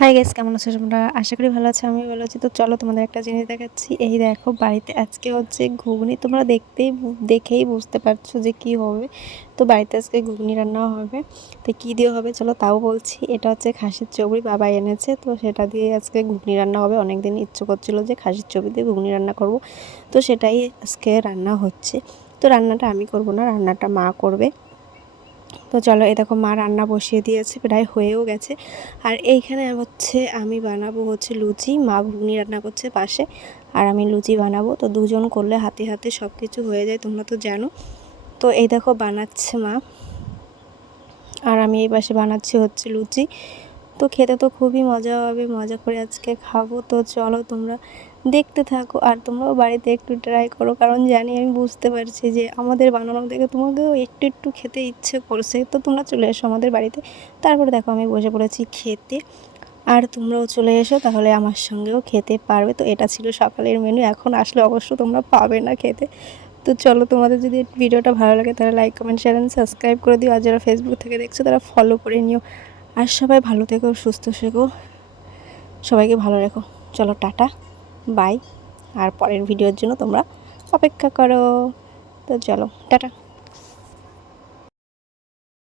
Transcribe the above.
Hi guys, কেমন আছো তোমরা? আশা করি ভালো আছো। আমি ভালো আছি। তো চলো তোমাদের একটা জিনিস দেখাচ্ছি। এই দেখো, বাড়িতে আজকে হচ্ছে ঘুগনি। তোমরা দেখেই বুঝতে পারছো যে কি হবে। তো বাড়িতে আজকে ঘুগনি রান্না হবে। তো কী দিয়ে হবে চলো তাও বলছি। এটা হচ্ছে খাসির চর্বি, বাবা এনেছে, তো সেটা দিয়ে আজকে ঘুগনি রান্না হবে। অনেক দিন ইচ্ছে করছিল যে খাসির চর্বি দিয়ে ঘুগনি রান্না করব, তো সেটাই আজকে রান্না হচ্ছে। তো রান্নাটা আমি করব না, রান্নাটা মা করবে। তো চলো, এই দেখো মা রান্না বসিয়ে দিয়েছে, প্রায় হয়েও গেছে। আর এইখানে হচ্ছে আমি বানাবো হচ্ছে লুচি, মা ঘুগনি রান্না করছে পাশে, আর আমি লুচি বানাবো। তো দুজন করলে হাতে হাতে সব কিছু হয়ে যায়, তোমরা তো জানো। তো এই দেখো বানাচ্ছে মা, আর আমি এই পাশে বানাচ্ছি হচ্ছে লুচি। তো খেতে তো খুবই মজা হবে, মজা করে আজকে খাবো। তো চলো তোমরা দেখতে থাকো, আর তোমরাও বাড়িতে একটু ট্রাই করো, কারণ জানি, আমি বুঝতে পারছি যে আমাদের বানানো দেখে তোমাকেও একটু একটু খেতে ইচ্ছে করছে। তো তোমরা চলে এসো আমাদের বাড়িতে। তারপরে দেখো আমি বসে পড়েছি খেতে, আর তোমরাও চলে এসো, তাহলে আমার সঙ্গেও খেতে পারবে। তো এটা ছিল সকালের মেনু, এখন আসলে অবশ্য তোমরা পাবে না খেতে। তো চলো, তোমাদের যদি ভিডিওটা ভালো লাগে তাহলে like, comment, share and subscribe করে দিও। আর যারা ফেসবুক থেকে দেখছো তারা ফলো করে নিও। আর সবাই ভালো থেকো, সুস্থ থেকো, সবাইকে ভালো রেখো। চলো টাটা, বাই। আর পরের ভিডিওর জন্য তোমরা অপেক্ষা করো। তো চলো টাটা।